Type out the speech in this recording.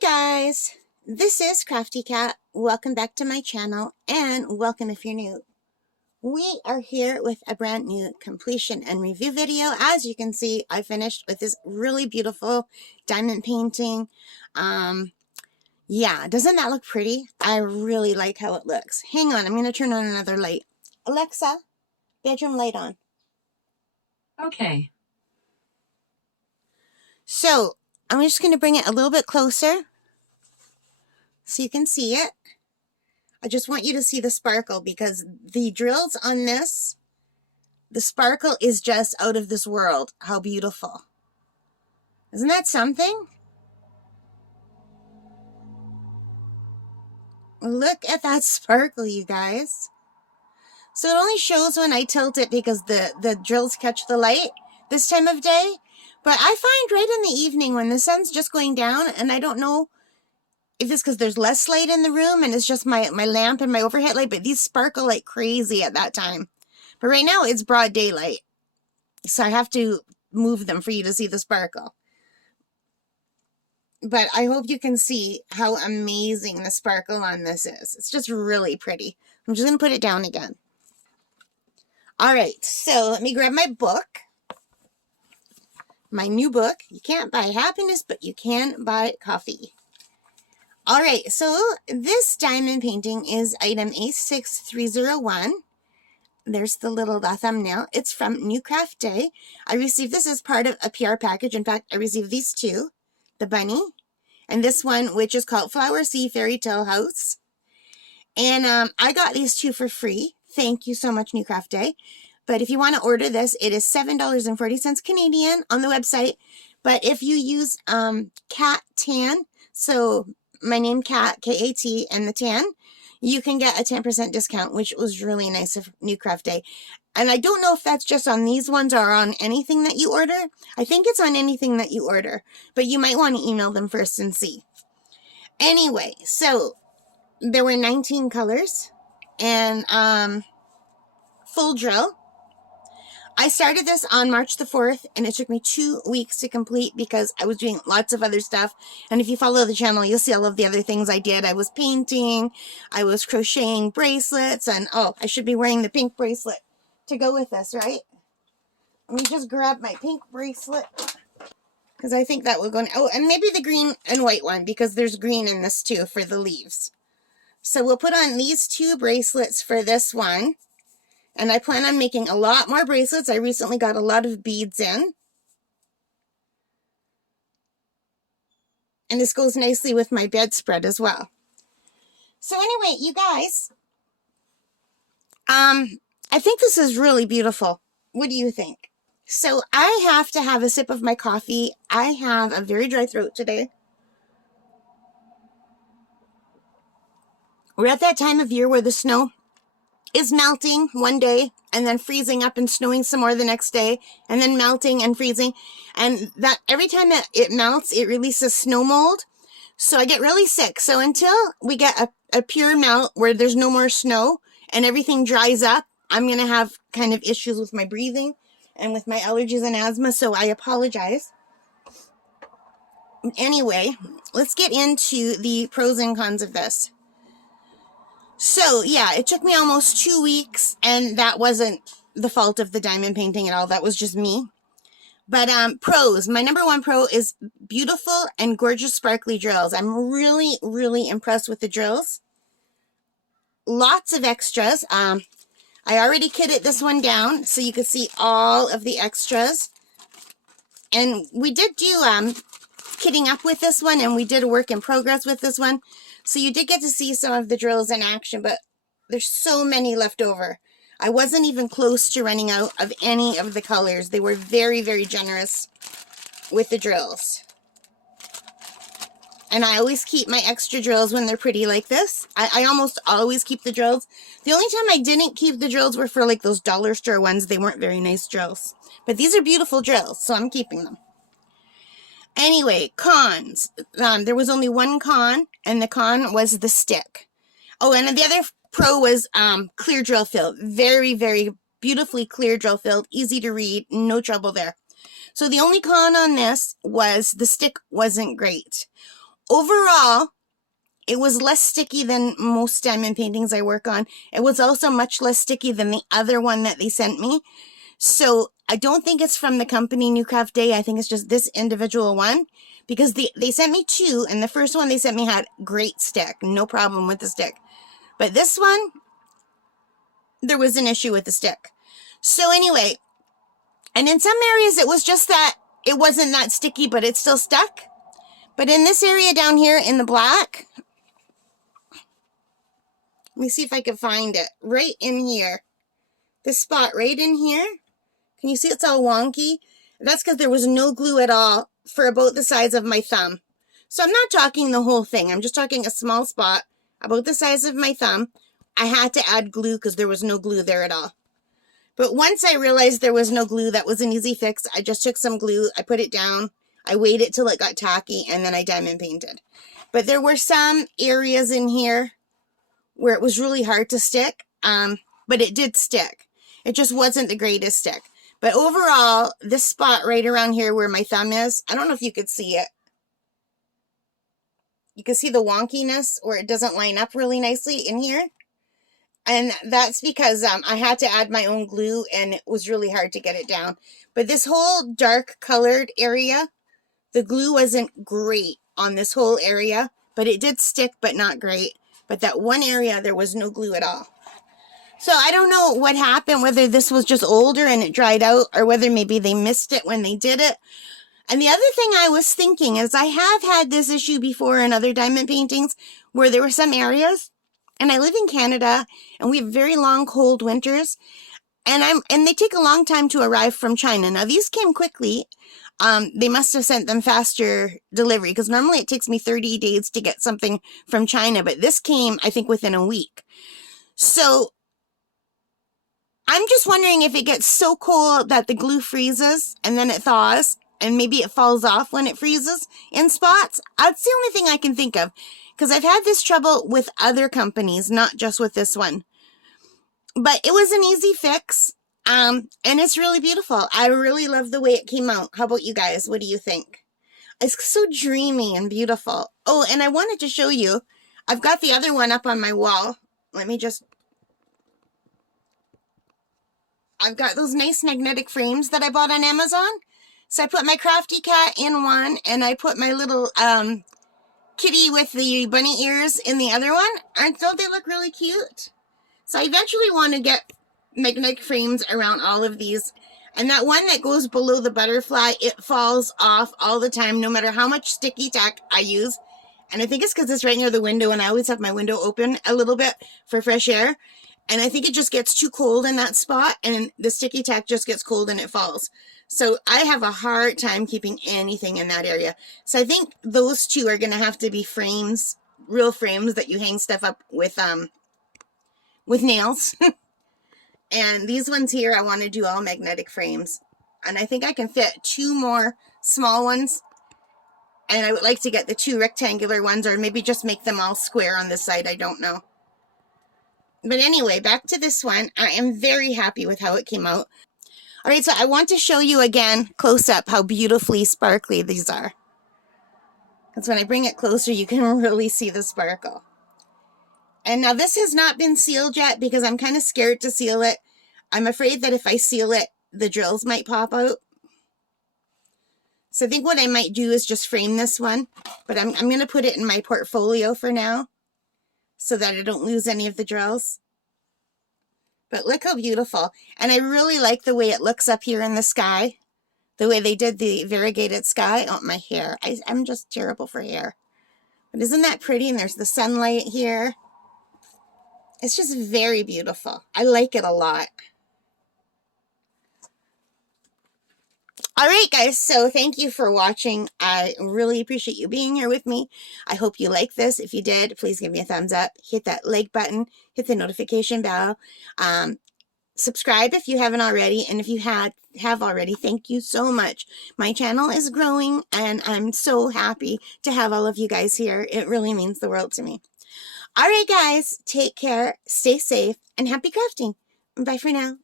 Guys, this is Crafty Cat. Welcome back to my channel and welcome if you're new. We are here with a brand new completion and review video. As you can see, I finished with this really beautiful diamond painting. Yeah, doesn't that look pretty? I really like how it looks. Hang on, I'm going to turn on another light. Alexa, bedroom light on. Okay. So, I'm just going to bring it a little bit closer so you can see it. I just want you to see the sparkle because the drills on this, the sparkle is just out of this world. How beautiful. Isn't that something? Look at that sparkle, you guys. So it only shows when I tilt it because the drills catch the light this time of day. But I find right in the evening when the sun's just going down, and I don't know if it's because there's less light in the room and it's just my lamp and my overhead light, but these sparkle like crazy at that time. But right now it's broad daylight, so I have to move them for you to see the sparkle. But I hope you can see how amazing the sparkle on this is. It's just really pretty. I'm just going to put it down again. All right, so let me grab my book. My new book. You can't buy happiness, but you can buy coffee. All right, so this diamond painting is item A6301. There's the little thumbnail. It's from NewCraftDay. I received this as part of a PR package. In fact, I received these two, the bunny, and this one, which is called Flower Sea Fairy Tale House. And I got these two for free. Thank you so much, NewCraftDay. But if you want to order this, it is $7.40 Canadian on the website. But if you use Cat Tan, so my name Cat, K-A-T, and the tan, you can get a 10% discount, which was really nice of NewCraftDay. And I don't know if that's just on these ones or on anything that you order. I think it's on anything that you order, but you might want to email them first and see. Anyway, so there were 19 colors and full drill. I started this on March the 4th, and it took me 2 weeks to complete because I was doing lots of other stuff. And if you follow the channel, you'll see all of the other things I did. I was painting, I was crocheting bracelets, and oh, I should be wearing the pink bracelet to go with this, right? Let me just grab my pink bracelet because I think that will go. Oh, and maybe the green and white one because there's green in this too for the leaves. So we'll put on these two bracelets for this one. And I plan on making a lot more bracelets. I recently got a lot of beads in. And this goes nicely with my bedspread as well. So anyway, you guys, I think this is really beautiful. What do you think? So I have to have a sip of my coffee. I have a very dry throat today. We're at that time of year where the snow is melting one day and then freezing up and snowing some more the next day and then melting and freezing, and that every time that it melts it releases snow mold, so I get really sick. So until we get a pure melt where there's no more snow and everything dries up, I'm gonna have kind of issues with my breathing and with my allergies and asthma, so I apologize. Anyway, let's get into the pros and cons of this. So, yeah, it took me almost 2 weeks, and that wasn't the fault of the diamond painting at all. That was just me. But pros. My number one pro is beautiful and gorgeous sparkly drills. I'm really, really impressed with the drills. Lots of extras. I already kitted this one down, so you could see all of the extras. And we did do kitting up with this one, and we did a work in progress with this one. So you did get to see some of the drills in action, but there's so many left over. I wasn't even close to running out of any of the colors. They were very, very generous with the drills. And I always keep my extra drills when they're pretty like this. I almost always keep the drills. The only time I didn't keep the drills were for like those dollar store ones. They weren't very nice drills. But these are beautiful drills, so I'm keeping them. Anyway, cons. There was only one con, and the con was the stick. Oh, and the other pro was clear drill field. Very, very beautifully clear drill field. Easy to read. No trouble there. So the only con on this was the stick wasn't great. overall, it was less sticky than most diamond paintings I work on. It was also much less sticky than the other one that they sent me. So I don't think it's from the company NewCraftDay. I think it's just this individual one, because they sent me two, and the first one they sent me had great stick. No problem with the stick. But this one, there was an issue with the stick. So anyway, and in some areas it was just that it wasn't that sticky, but it still stuck. But in this area down here in the black, let me see if I can find it. Right in here. This spot right in here. Can you see it's all wonky? That's because there was no glue at all for about the size of my thumb. So I'm not talking the whole thing. I'm just talking a small spot about the size of my thumb. I had to add glue because there was no glue there at all. But once I realized there was no glue, that was an easy fix. I just took some glue, I put it down, I waited till it got tacky, and then I diamond painted. But there were some areas in here where it was really hard to stick, but it did stick. It just wasn't the greatest stick. But overall, this spot right around here where my thumb is, I don't know if you could see it. You can see the wonkiness where it doesn't line up really nicely in here. And that's because I had to add my own glue, and it was really hard to get it down. But this whole dark colored area, the glue wasn't great on this whole area, but it did stick, but not great. But that one area, there was no glue at all. So I don't know what happened, whether this was just older and it dried out, or whether maybe they missed it when they did it. And the other thing I was thinking is I have had this issue before in other diamond paintings where there were some areas, and I live in Canada, and we have very long, cold winters, and they take a long time to arrive from China. Now, these came quickly. They must have sent them faster delivery, because normally it takes me 30 days to get something from China, but this came, I think, within a week. So I'm just wondering if it gets so cold that the glue freezes and then it thaws, and maybe it falls off when it freezes in spots. That's the only thing I can think of, because I've had this trouble with other companies, not just with this one. But it was an easy fix, and it's really beautiful. I really love the way it came out. How about you guys? What do you think? It's so dreamy and beautiful. Oh, and I wanted to show you, I've got the other one up on my wall. Let me just... I've got those nice magnetic frames that I bought on Amazon. So I put my Crafty cat in one, and I put my little kitty with the bunny ears in the other one. And don't they look really cute? So I eventually want to get magnetic frames around all of these. And that one that goes below the butterfly, it falls off all the time, no matter how much sticky tack I use. And I think it's because it's right near the window, and I always have my window open a little bit for fresh air. And I think it just gets too cold in that spot, and the sticky tack just gets cold and it falls. So I have a hard time keeping anything in that area. So I think those two are going to have to be frames, real frames that you hang stuff up with nails. And these ones here, I want to do all magnetic frames. And I think I can fit two more small ones. And I would like to get the two rectangular ones, or maybe just make them all square on this side. I don't know. But anyway, back to this one. I am very happy with how it came out. All right, so I want to show you again, close up, how beautifully sparkly these are. Because when I bring it closer, you can really see the sparkle. And now this has not been sealed yet, because I'm kind of scared to seal it. I'm afraid that if I seal it, the drills might pop out. So I think what I might do is just frame this one. But I'm going to put it in my portfolio for now, so that I don't lose any of the drills. But look how beautiful. And I really like the way it looks up here in the sky. The way they did the variegated sky. Oh, my hair. I'm just terrible for hair. But isn't that pretty? And there's the sunlight here. It's just very beautiful. I like it a lot. All right, guys, so thank you for watching. I really appreciate you being here with me. I hope you like this. If you did, please give me a thumbs up. Hit that like button. Hit the notification bell. Subscribe if you haven't already. And if you have already, thank you so much. My channel is growing, and I'm so happy to have all of you guys here. It really means the world to me. All right, guys, take care, stay safe, and happy crafting. Bye for now.